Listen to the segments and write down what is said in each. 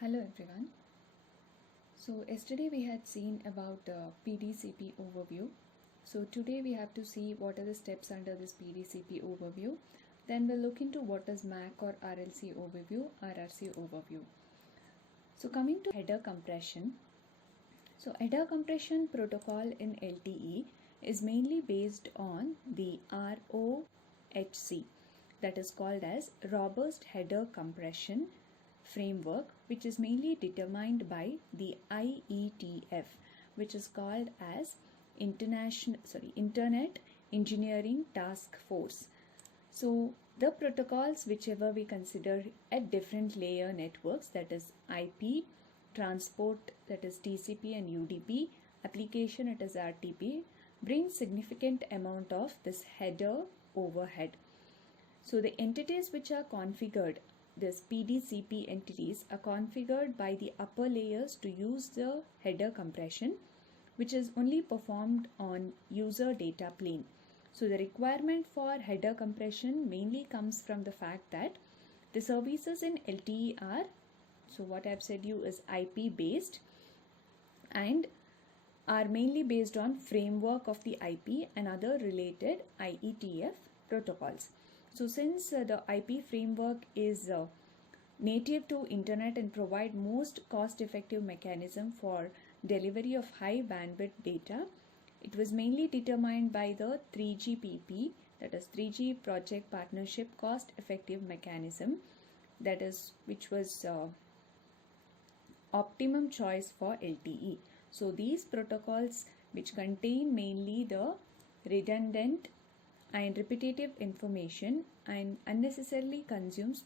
Hello everyone. So yesterday we had seen about PDCP overview. So today we have to see what are the steps under this PDCP overview. Then we'll look into what is MAC or RLC overview, RRC overview. So coming to header compression. So header compression protocol in LTE is mainly based on the ROHC, that is called as Robust Header Compression framework, which is mainly determined by the IETF, which is called as Internet Engineering Task Force. So the protocols whichever we consider at different layer networks, that is IP, transport, that is TCP and UDP, application, it is RTP, brings significant amount of this header overhead. So the entities which are configured, this PDCP entities, are configured by the upper layers to use the header compression, which is only performed on user data plane. So the requirement for header compression mainly comes from the fact that the services in LTE are, so what I've said you is IP based and are mainly based on framework of the IP and other related IETF protocols. So since the IP framework is native to internet and provide most cost-effective mechanism for delivery of high bandwidth data, it was mainly determined by the 3GPP, that is 3G Project Partnership Cost Effective Mechanism, that is which was optimum choice for LTE. So these protocols which contain mainly the redundant and repetitive information and unnecessarily consumes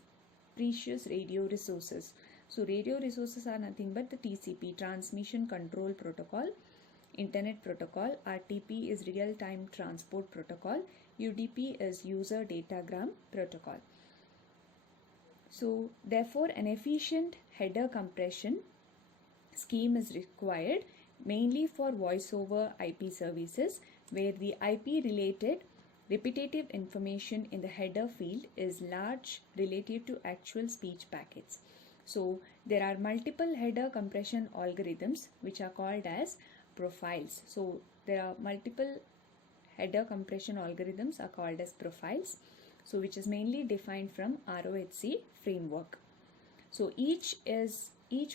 precious radio resources. So radio resources are nothing but the TCP, Transmission Control Protocol, Internet Protocol, RTP is Real Time Transport Protocol, UDP is User Datagram Protocol. So therefore an efficient header compression scheme is required mainly for voice over IP services, where the IP related repetitive information in the header field is large relative to actual speech packets. So there are multiple header compression algorithms which are called as profiles. So there are multiple header compression algorithms are called as profiles, so which is mainly defined from ROHC framework. So each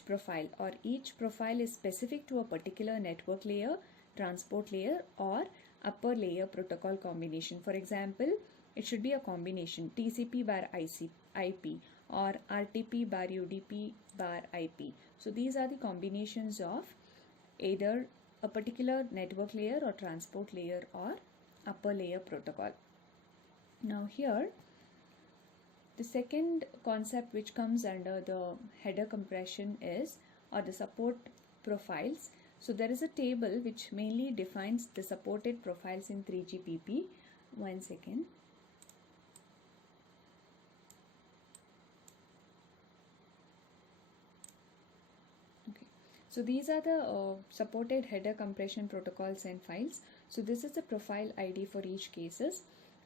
profile is specific to a particular network layer, transport layer or upper layer protocol combination. For example, it should be a combination TCP bar IP or RTP bar UDP bar IP. So these are the combinations of either a particular network layer or transport layer or upper layer protocol. Now here, the second concept which comes under the header compression is, or the support profiles. So there is a table which mainly defines the supported profiles in 3GPP. One second. Okay. So these are the supported header compression protocols and files. So this is the profile ID for each cases.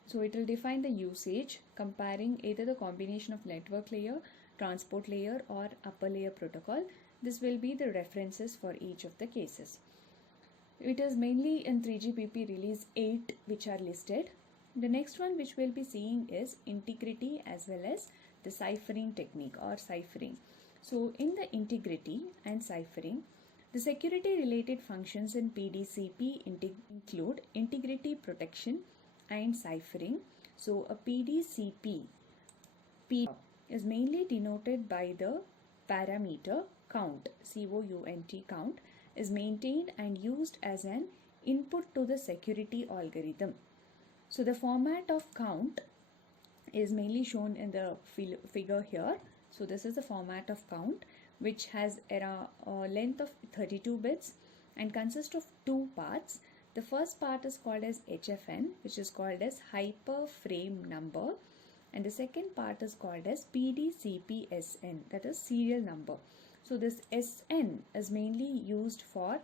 So it will define the usage, comparing either the combination of network layer, transport layer or upper layer protocol. This will be the references for each of the cases. It is mainly in 3GPP release 8 which are listed. The next one which we'll be seeing is integrity as well as the ciphering technique or ciphering. So in the integrity and ciphering, the security related functions in PDCP include integrity protection and ciphering. So a PDCP is mainly denoted by the parameter count, COUNT count, is maintained and used as an input to the security algorithm. So the format of count is mainly shown in the figure here. So this is the format of count, which has a length of 32 bits and consists of two parts. The first part is called as HFN, which is called as hyper frame number, and the second part is called as PDCP-SN, that is serial number. So this SN is mainly used for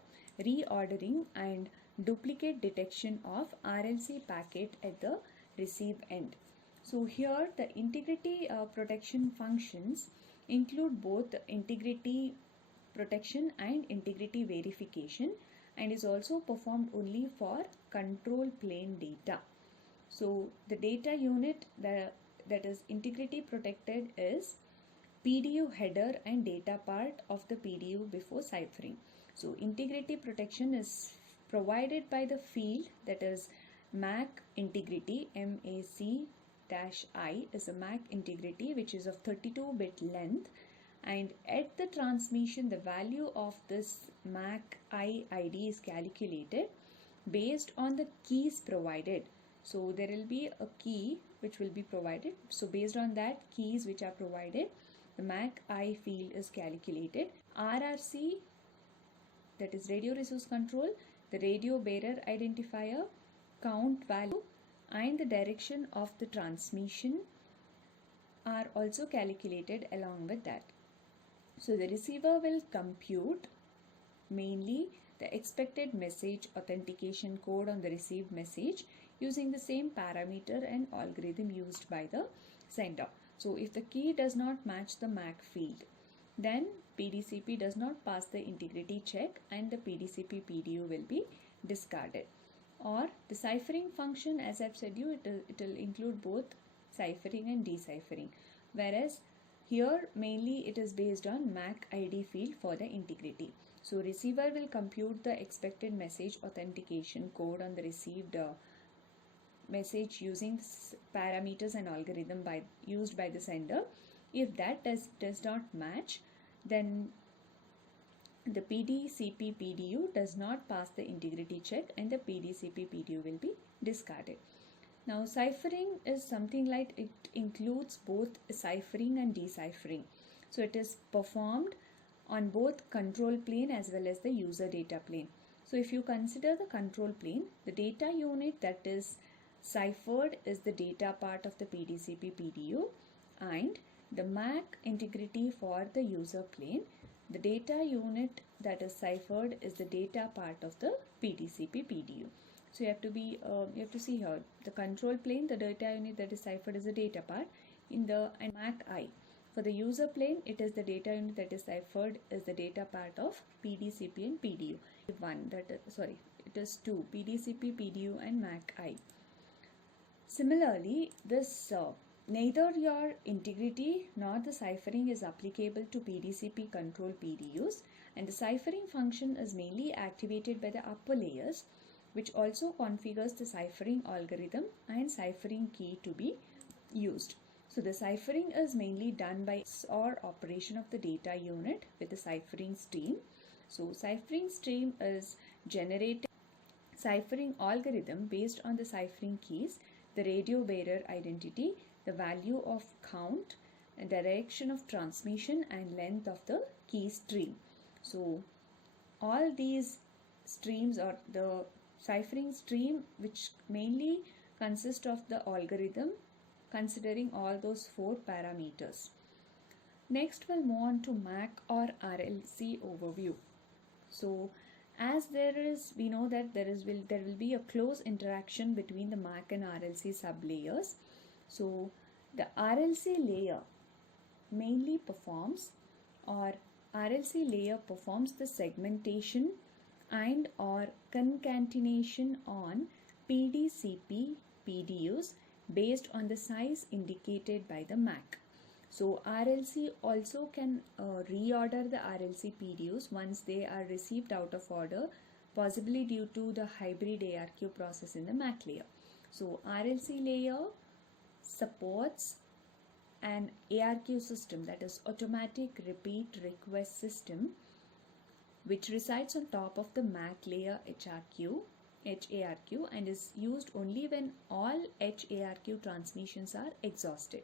reordering and duplicate detection of RLC packet at the receive end. So here the integrity protection functions include both integrity protection and integrity verification, and is also performed only for control plane data. So the data unit that is integrity protected is PDU header and data part of the PDU before ciphering. So integrity protection is provided by the field, that is MAC integrity, MAC-I is a MAC integrity which is of 32-bit length, and at the transmission the value of this MAC-I ID is calculated based on the keys provided. So there will be a key which will be provided. So based on that keys which are provided, the MAC-I field is calculated. RRC, that is radio resource control, the radio bearer identifier, count value and the direction of the transmission are also calculated along with that. So the receiver will compute mainly the expected message authentication code on the received message using the same parameter and algorithm used by the sender. So if the key does not match the MAC field, then PDCP does not pass the integrity check and the PDCP PDU will be discarded. Or the ciphering function, as I've said you, it will include both ciphering and deciphering, whereas here mainly it is based on MAC ID field for the integrity. So receiver will compute the expected message authentication code on the received message using parameters and algorithm used by the sender. If that does not match, then the PDCP PDU does not pass the integrity check and the PDCP PDU will be discarded. Now ciphering is something like it includes both ciphering and deciphering. So it is performed on both control plane as well as the user data plane. So if you consider the control plane, the data unit that is ciphered is the data part of the PDCP PDU, and the MAC integrity for the user plane, the data unit that is ciphered is the data part of the PDCP PDU. So you have to see here the control plane, the data unit that is ciphered is the data part, and MAC-I. For the user plane, it is the data unit that is ciphered is the data part of PDCP and PDU. It is two, PDCP PDU and MAC-I. Similarly, this neither your integrity nor the ciphering is applicable to PDCP control PDUs, and the ciphering function is mainly activated by the upper layers, which also configures the ciphering algorithm and ciphering key to be used. So the ciphering is mainly done by operation of the data unit with the ciphering stream. So ciphering stream is generated ciphering algorithm based on the ciphering keys, the radio bearer identity, the value of count, and direction of transmission and length of the key stream. So all these streams, or the ciphering stream, which mainly consist of the algorithm considering all those 4 parameters. Next we'll move on to MAC or RLC overview. So as we know that there will be a close interaction between the MAC and RLC sublayers. So the RLC layer mainly performs the segmentation and or concatenation on PDCP PDUs based on the size indicated by the MAC. So RLC also can reorder the RLC PDUs once they are received out of order, possibly due to the hybrid ARQ process in the MAC layer. So RLC layer supports an ARQ system, that is automatic repeat request system, which resides on top of the MAC layer HARQ and is used only when all HARQ transmissions are exhausted.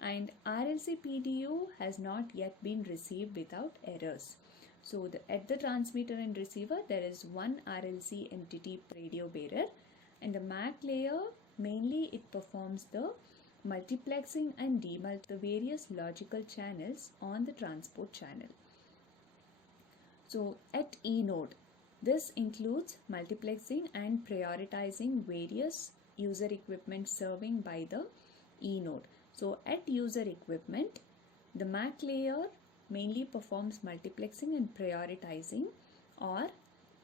And RLC PDU has not yet been received without errors. So at the transmitter and receiver there is one RLC entity radio bearer, and the MAC layer mainly it performs the multiplexing and the various logical channels on the transport channel. So at E node, this includes multiplexing and prioritizing various user equipment serving by the E node. So at user equipment, The MAC layer mainly performs multiplexing and prioritizing, or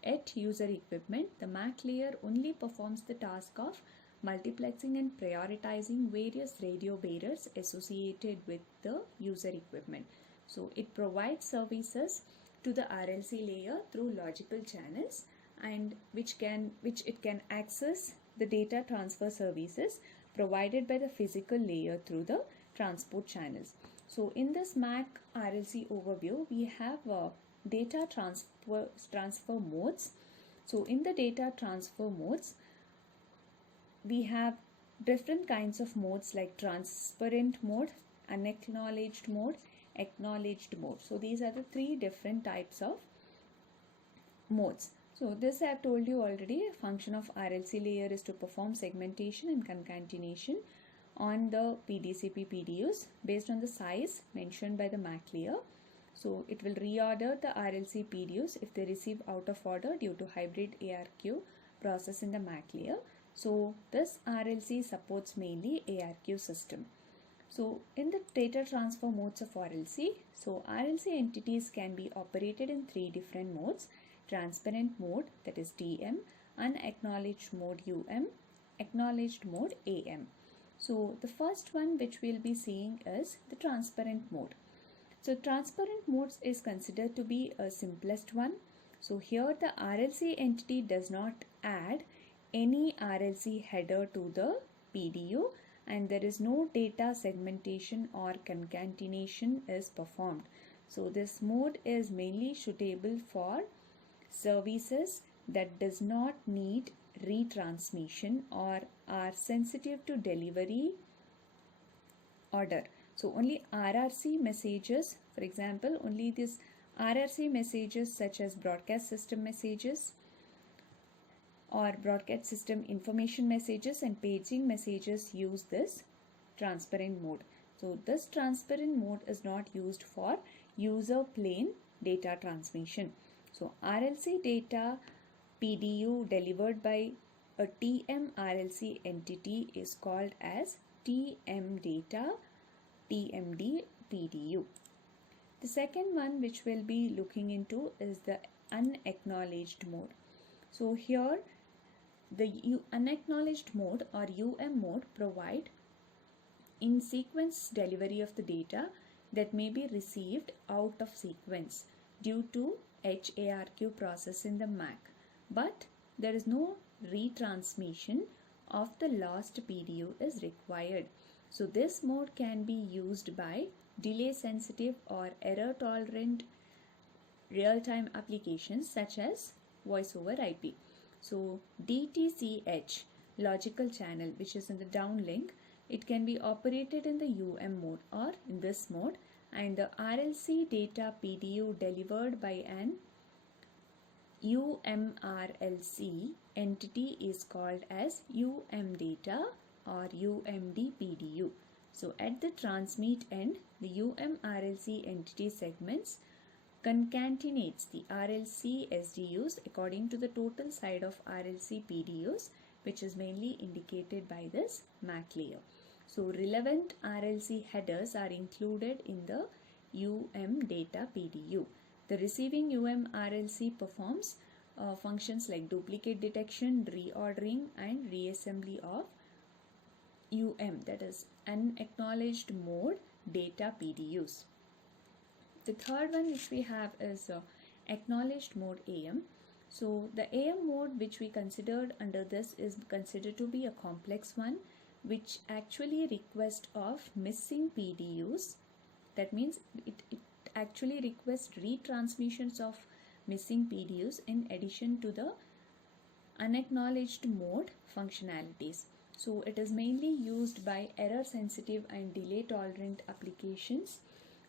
at user equipment, the MAC layer only performs the task of multiplexing and prioritizing various radio bearers associated with the user equipment. So it provides services to the RLC layer through logical channels, and which it can access the data transfer services provided by the physical layer through the transport channels. So in this MAC RLC overview, we have data transfer modes. So in the data transfer modes, we have different kinds of modes like transparent mode, unacknowledged mode, acknowledged mode. So these are the three different types of modes. So this I have told you already. A function of RLC layer is to perform segmentation and concatenation on the PDCP PDUs based on the size mentioned by the MAC layer. So it will reorder the RLC PDUs if they receive out of order due to hybrid ARQ process in the MAC layer. So this RLC supports mainly ARQ system. So in the data transfer modes of RLC, so RLC entities can be operated in three different modes: transparent mode, that is TM, unacknowledged mode UM, acknowledged mode AM. So the first one which we'll be seeing is the transparent mode. So transparent modes is considered to be a simplest one. So here the RLC entity does not add any RLC header to the PDU, and there is no data segmentation or concatenation is performed. So this mode is mainly suitable for services that does not need retransmission or are sensitive to delivery order. So only RRC messages, for example, only these RRC messages such as broadcast system messages or broadcast system information messages and paging messages use this transparent mode. So this transparent mode is not used for user plane data transmission. So RLC data PDU delivered by a TM RLC entity is called as TM data TMD PDU. The second one which we'll be looking into is the unacknowledged mode. So here the unacknowledged mode or UM mode provide in sequence delivery of the data that may be received out of sequence due to HARQ process in the MAC, but there is no retransmission of the lost PDU is required. So this mode can be used by delay sensitive or error tolerant real-time applications such as voice over IP. So DTCH logical channel, which is in the downlink, it can be operated in the UM mode or in this mode, and the RLC data PDU delivered by an UMRLC entity is called as UM data or UMD PDU. So at the transmit end, the UMRLC entity segments concatenates the RLC SDUs according to the total side of RLC PDUs, which is mainly indicated by this MAC layer. So relevant RLC headers are included in the UM data PDU. The receiving UM RLC performs functions like duplicate detection, reordering and reassembly of UM, that is unacknowledged mode data PDUs. The third one which we have is acknowledged mode AM. So the AM mode which we considered under this is considered to be a complex one, which actually requests of missing PDUs. That means it actually requests retransmissions of missing PDUs in addition to the unacknowledged mode functionalities. So it is mainly used by error sensitive and delay tolerant applications.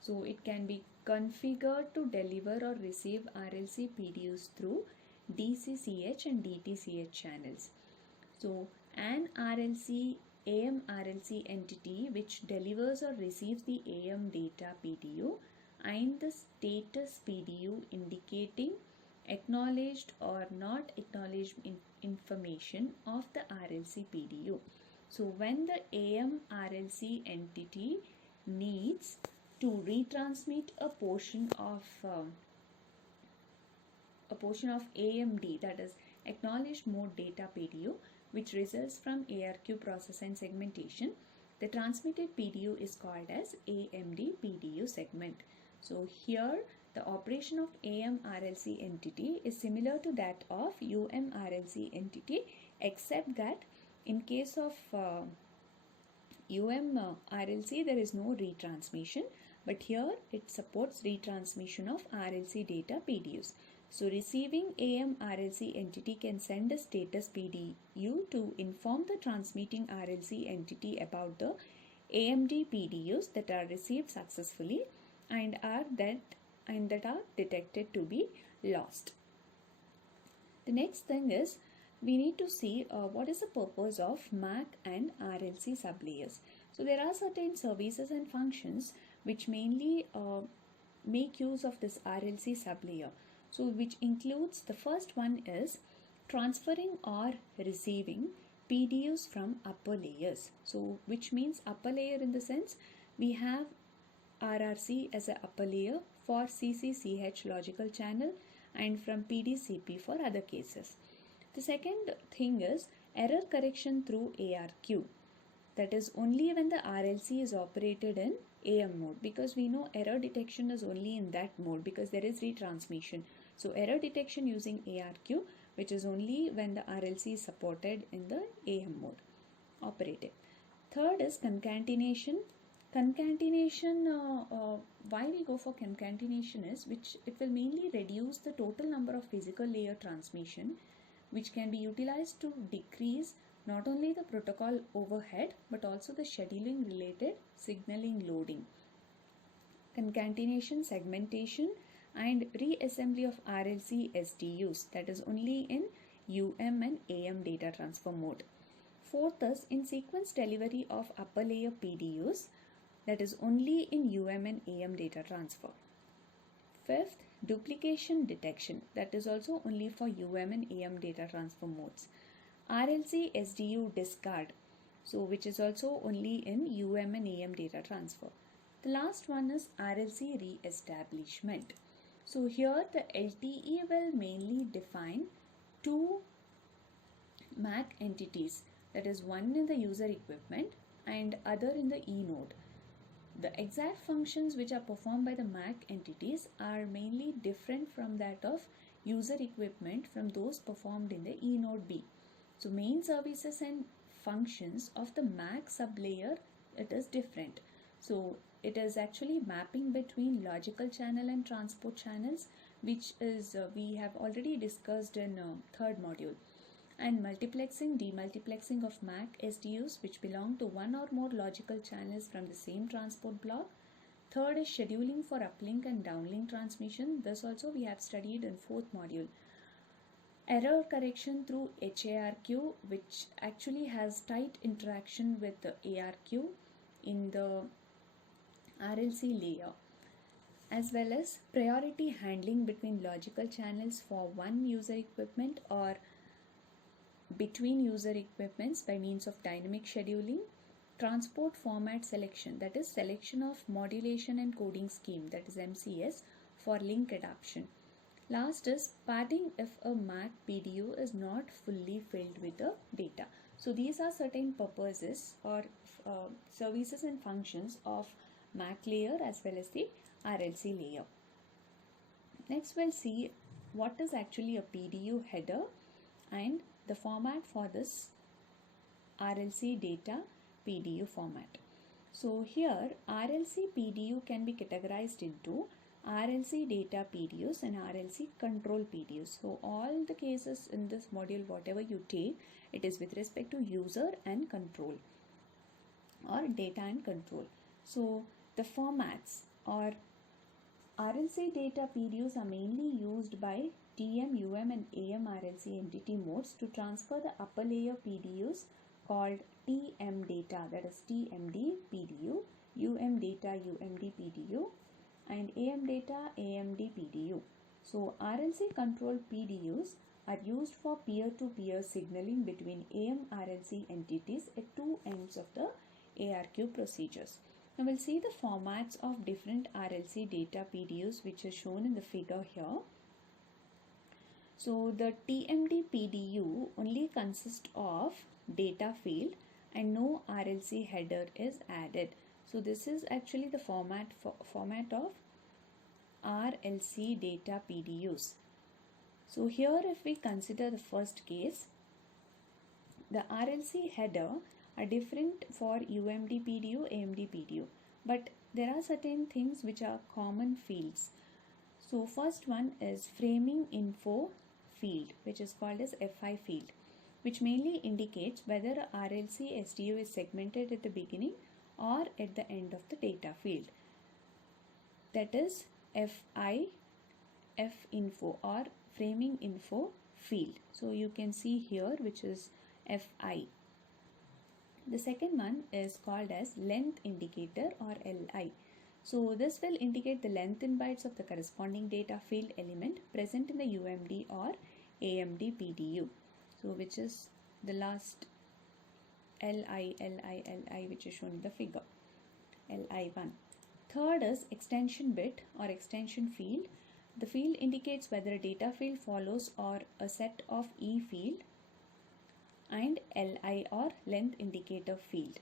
So it can be configured to deliver or receive RLC PDUs through DCCH and DTCH channels. So an AM RLC entity which delivers or receives the AM data PDU and the status PDU indicating acknowledged or not acknowledged information of the RLC PDU. So when the AM RLC entity needs to retransmit a portion of AMD, that is Acknowledged Mode Data PDU, which results from ARQ process and segmentation. The transmitted PDU is called as AMD PDU segment. So here the operation of AM RLC entity is similar to that of UM RLC entity, except that in case of RLC there is no retransmission, but here it supports retransmission of RLC data PDUs. So receiving AM RLC entity can send a status PDU to inform the transmitting RLC entity about the AMD PDUs that are received successfully and that are detected to be lost. The next thing is we need to see what is the purpose of MAC and RLC sublayers. So there are certain services and functions which mainly make use of this RLC sublayer. So which includes, the first one is transferring or receiving PDUs from upper layers. So which means upper layer in the sense we have RRC as a upper layer for CCCH logical channel and from PDCP for other cases. The second thing is error correction through ARQ. That is only when the RLC is operated in AM mode, because we know error detection is only in that mode because there is retransmission. So error detection using ARQ, which is only when the RLC is supported in the AM mode operated. Third is concatenation. Concatenation, why we go for concatenation is which it will mainly reduce the total number of physical layer transmission, which can be utilized to decrease not only the protocol overhead but also the scheduling related signaling loading. Concatenation, segmentation and reassembly of RLC SDUs, that is only in UM and AM data transfer mode. Fourth is in sequence delivery of upper layer PDUs, that is only in UM and AM data transfer. Fifth, duplication detection, that is also only for UM and AM data transfer modes. RLC SDU discard, so which is also only in UM and AM data transfer. The last one is RLC re-establishment. So here the LTE will mainly define two MAC entities, that is one in the user equipment and other in the E node. The exact functions which are performed by the MAC entities are mainly different from that of user equipment from those performed in the E node B. So main services and functions of the MAC sublayer, it is different. So it is actually mapping between logical channel and transport channels, which is we have already discussed in third module. And multiplexing, demultiplexing of MAC SDUs which belong to one or more logical channels from the same transport block. Third is scheduling for uplink and downlink transmission. This also we have studied in fourth module. Error correction through HARQ, which actually has tight interaction with the ARQ in the RLC layer, as well as priority handling between logical channels for one user equipment or between user equipments by means of dynamic scheduling. Transport format selection, that is selection of modulation and coding scheme, that is MCS, for link adaptation. Last is padding if a MAC PDU is not fully filled with the data. So these are certain purposes or services and functions of MAC layer as well as the RLC layer. Next we'll see what is actually a PDU header and the format for this RLC data PDU format. So here RLC PDU can be categorized into RLC data PDUs and RLC control PDUs. So all the cases in this module, whatever you take, it is with respect to user and control or data and control. So the formats or RLC data PDUs are mainly used by TM, UM and AM RLC entity modes to transfer the upper layer PDUs called TM data, that is TMD PDU, UM data UMD PDU and AM data AMD PDU. So RLC control PDUs are used for peer-to-peer signaling between AM RLC entities at two ends of the ARQ procedures. Now we'll see the formats of different RLC data PDUs which are shown in the figure here. So the TMD PDU only consists of data field and no RLC header is added. So this is actually the format of RLC data PDUs. So here if we consider the first case, the RLC header are different for UMD PDU, AMD PDU, but there are certain things which are common fields. So first one is framing info field, which is called as FI field, which mainly indicates whether a RLC SDU is segmented at the beginning or at the end of the data field. That is FI, F info or framing info field. So you can see here which is FI. The second one is called as length indicator or LI. So this will indicate the length in bytes of the corresponding data field element present in the UMD or AMD PDU. So which is the last LI which is shown in the figure, LI1. Third is extension bit or extension field. The field indicates whether a data field follows or a set of E field, and LI or length indicator field.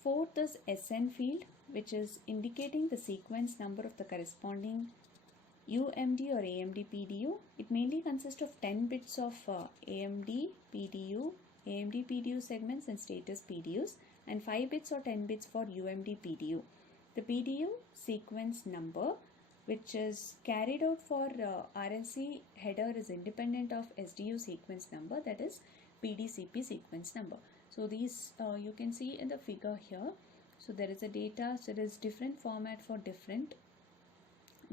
Fourth is SN field, which is indicating the sequence number of the corresponding UMD or AMD PDU. It mainly consists of 10 bits of AMD PDU segments and status PDUs, and 5 bits or 10 bits for UMD PDU. The PDU sequence number which is carried out for RLC header is independent of SDU sequence number, that is PDCP sequence number. So these you can see in the figure here. So there is a data, so there is different format for different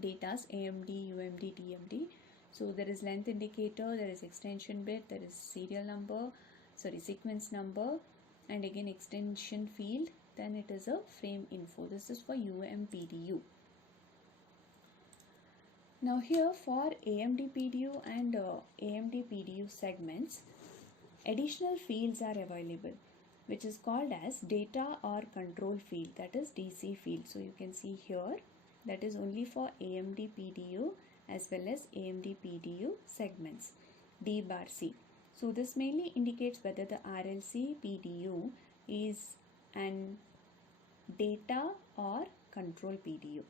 datas, AMD, UMD, TMD. So there is length indicator, there is extension bit, there is serial number, sequence number, and again extension field. Then it is a frame info. This is for UMPDU. Now here for AMD PDU and AMD PDU segments, additional fields are available, which is called as data or control field, that is DC field. So you can see here that is only for AMD PDU as well as AMD PDU segments, D bar C. So this mainly indicates whether the RLC PDU is an data or control PDU.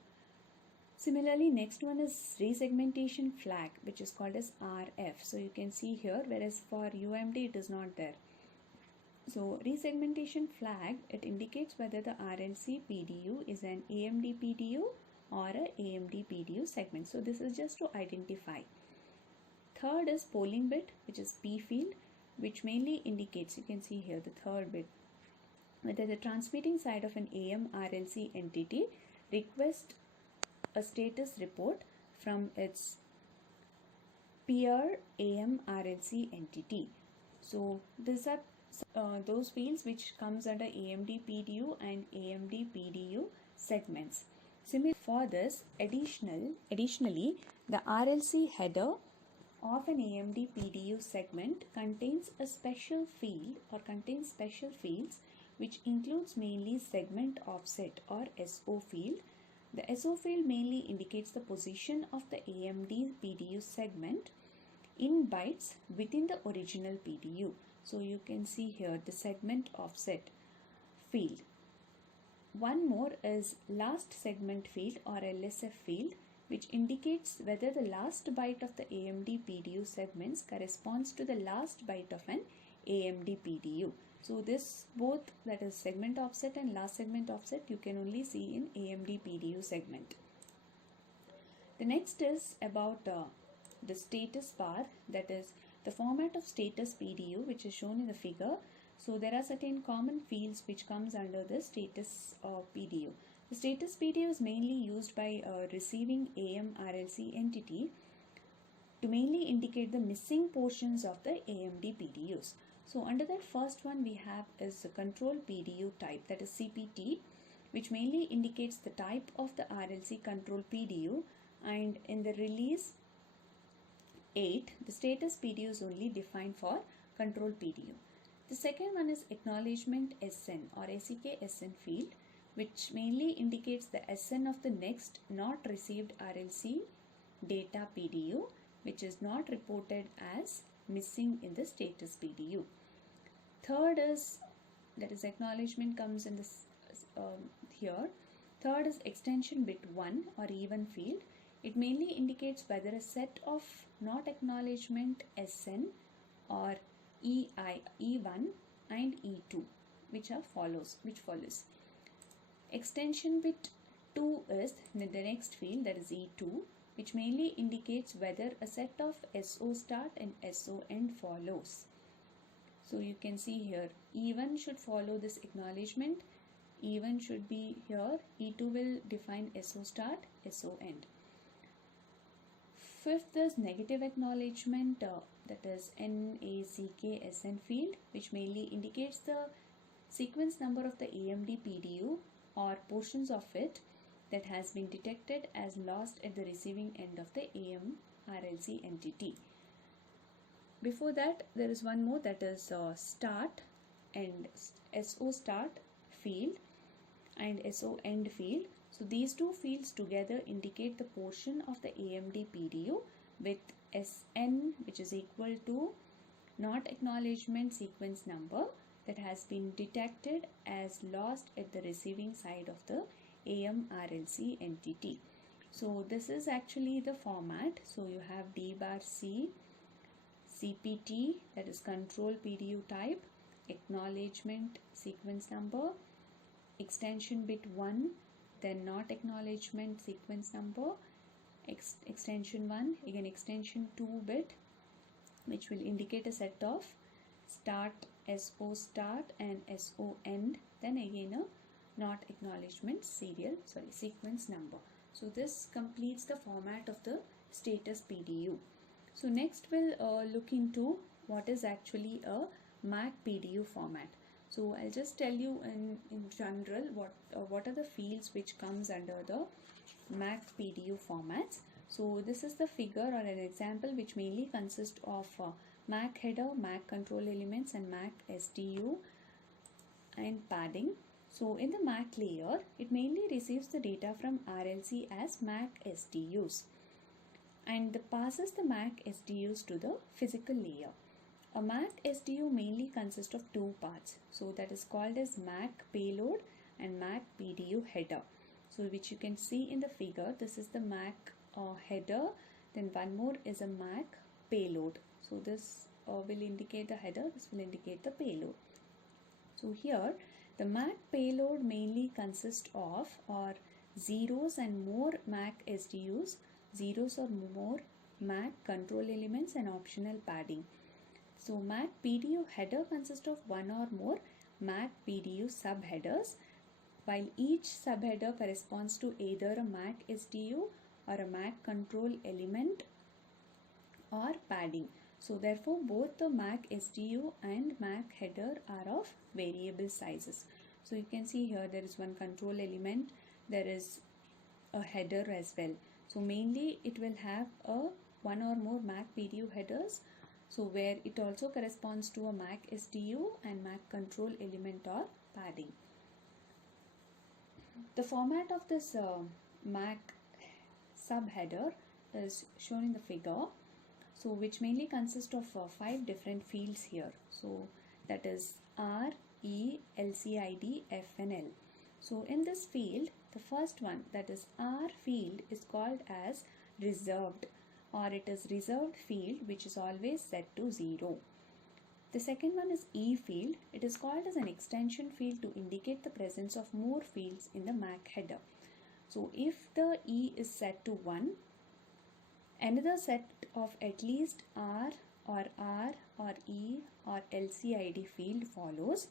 Similarly, next one is resegmentation flag, which is called as RF. So you can see here, whereas for UMD it is not there. So resegmentation flag, it indicates whether the RLC PDU is an AMD PDU or a AMD PDU segment. So this is just to identify. Third is polling bit, which is P field, which mainly indicates, you can see here the third bit, whether the transmitting side of an AM RLC entity requests a status report from its peer AM RLC entity. So these are those fields which comes under AMD PDU and AMD PDU segments. Similarly, for this, additionally, the RLC header of an AMD PDU segment contains a special field or contains special fields which includes mainly segment offset or SO field. The SO field mainly indicates the position of the AMD PDU segment in bytes within the original PDU. So you can see here the segment offset field. One more is last segment field or LSF field, which indicates whether the last byte of the AMD PDU segments corresponds to the last byte of an AMD PDU. So this both, that is segment offset and last segment offset, you can only see in AMD PDU segment. The next is about the status bar, that is the format of status PDU, which is shown in the figure. So there are certain common fields which comes under the status PDU. The status PDU is mainly used by receiving AM RLC entity to mainly indicate the missing portions of the AMD PDUs. So under that first one we have is the control PDU type, that is CPT, which mainly indicates the type of the RLC control PDU, and in the release 8 the status PDU is only defined for control PDU. The second one is acknowledgement SN or SEK SN field, which mainly indicates the SN of the next not received RLC data PDU, which is not reported as missing in the status PDU. Third is, that is acknowledgement comes in this here. Third is extension bit 1 or even field. It mainly indicates whether a set of not acknowledgement SN or E1 and E2 which follows. Extension bit 2 is the next field, that is E2, which mainly indicates whether a set of SO start and SO end follows. So you can see here E1 should follow this acknowledgement, E1 should be here, E2 will define SO start, SO end. Fifth is negative acknowledgement, that is NACK SN field, which mainly indicates the sequence number of the AMD PDU or portions of it that has been detected as lost at the receiving end of the AM RLC entity. Before that, there is one more, that is start and SO start field and SO end field. So these two fields together indicate the portion of the AMD PDU with SN, which is equal to not acknowledgement sequence number that has been detected as lost at the receiving side of the AM RLC entity. So this is actually the format. So you have D bar C, CPT, that is control PDU type, acknowledgement sequence number, extension bit 1, then not acknowledgement sequence number, extension 1, again extension 2 bit, which will indicate a set of start, SO start and SO end, then again a not acknowledgement sequence number. So this completes the format of the status PDU. So next we'll look into what is actually a MAC PDU format. So I'll just tell you in general what are the fields which comes under the MAC PDU formats. So this is the figure or an example which mainly consists of MAC header, MAC control elements and MAC SDU and padding. So in the MAC layer, it mainly receives the data from RLC as MAC SDUs and passes the MAC SDUs to the physical layer. A MAC SDU mainly consists of two parts. So that is called as MAC payload and MAC PDU header. So which you can see in the figure, this is the MAC header, then one more is a MAC payload. So this will indicate the header, this will indicate the payload. So here the MAC payload mainly consists of zeros and more MAC SDUs, zeros or more MAC control elements and optional padding. So MAC PDU header consists of one or more MAC PDU subheaders, while each subheader corresponds to either a MAC SDU or a MAC control element or padding. So therefore both the MAC SDU and MAC header are of variable sizes. So you can see here there is one control element, there is a header as well. So mainly it will have one or more MAC PDU headers, so where it also corresponds to a MAC SDU and MAC control element or padding. The format of this MAC subheader is shown in the figure, so which mainly consists of 5 different fields here. So that is R, E, LCID, F and L. So in this field, the first one, that is R field, is called as reserved, or it is reserved field which is always set to 0. The second one is E field. It is called as an extension field to indicate the presence of more fields in the MAC header. So if the E is set to 1, another set of at least R or E or LCID field follows.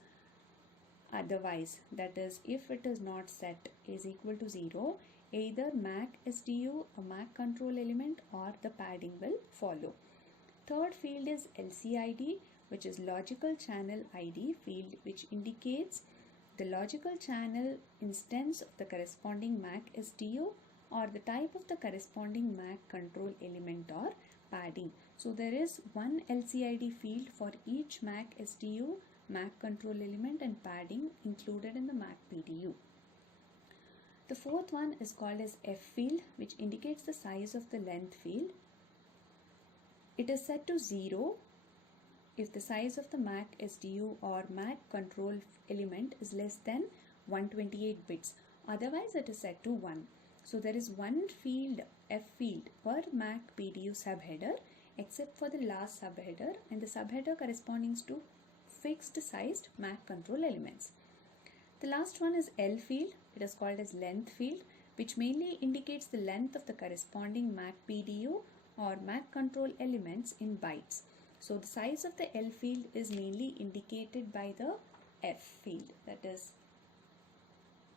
Otherwise, that is, if it is not set is equal to 0, either MAC SDU, a MAC control element or the padding will follow. Third field is LCID, which is logical channel ID field, which indicates the logical channel instance of the corresponding MAC SDU or the type of the corresponding MAC control element or padding. So there is one LCID field for each MAC SDU, MAC control element and padding included in the MAC PDU. The fourth one is called as F field, which indicates the size of the length field. It is set to 0 if the size of the MAC SDU or MAC control element is less than 128 bits. Otherwise, it is set to 1. So there is one field, F field, per MAC PDU subheader except for the last subheader and the subheader corresponding to fixed sized MAC control elements. The last one is L field. It is called as length field, which mainly indicates the length of the corresponding MAC PDU or MAC control elements in bytes. So the size of the L field is mainly indicated by the F field, that is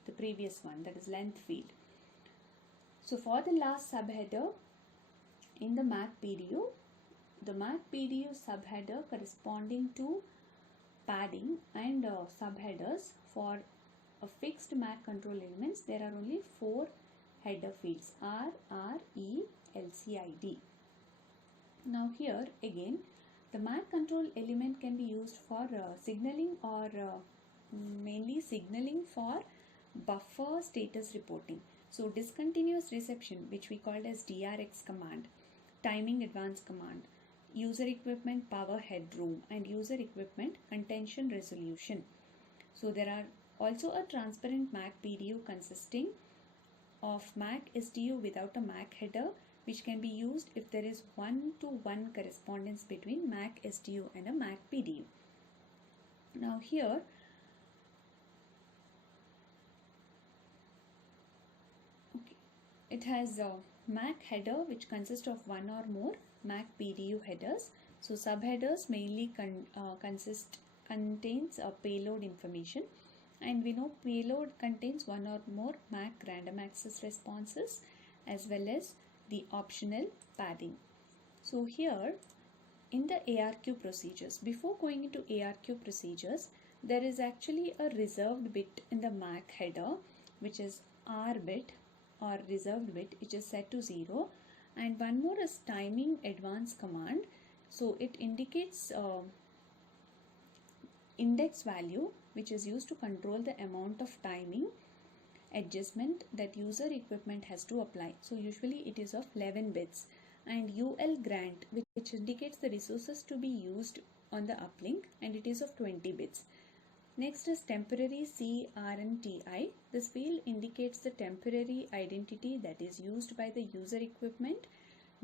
the previous one, that is length field. So for the last subheader in the MAC PDU, the MAC PDU subheader corresponding to padding and subheaders for a fixed MAC control elements, there are only 4 header fields: R, R, E, LCID. Now here again, the MAC control element can be used for signaling or mainly signaling for buffer status reporting. So discontinuous reception, which we called as DRX command, timing advance command, user equipment power headroom, and user equipment contention resolution. So there are also a transparent MAC PDU consisting of MAC SDU without a MAC header, which can be used if there is 1-to-1 correspondence between MAC SDU and a MAC PDU. Now here, it has a MAC header which consists of one or more MAC PDU headers. So subheaders mainly contains payload information, and we know payload contains one or more MAC random access responses as well as the optional padding. So here in the ARQ procedures, before going into ARQ procedures, there is actually a reserved bit in the MAC header, which is R bit or reserved bit, which is set to 0, and one more is timing advance command. So it indicates index value, which is used to control the amount of timing adjustment that user equipment has to apply. So usually it is of 11 bits, and UL grant, which indicates the resources to be used on the uplink, and it is of 20 bits. Next is temporary CRNTI. This field indicates the temporary identity that is used by the user equipment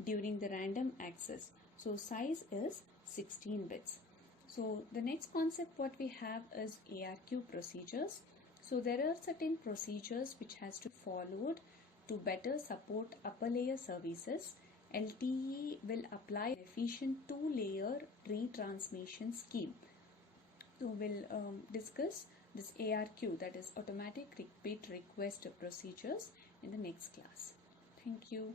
during the random access. So size is 16 bits. So the next concept what we have is ARQ procedures. So there are certain procedures which has to be followed to better support upper layer services. LTE will apply efficient 2-layer retransmission scheme. So we'll discuss this ARQ, that is automatic repeat request procedures, in the next class. Thank you.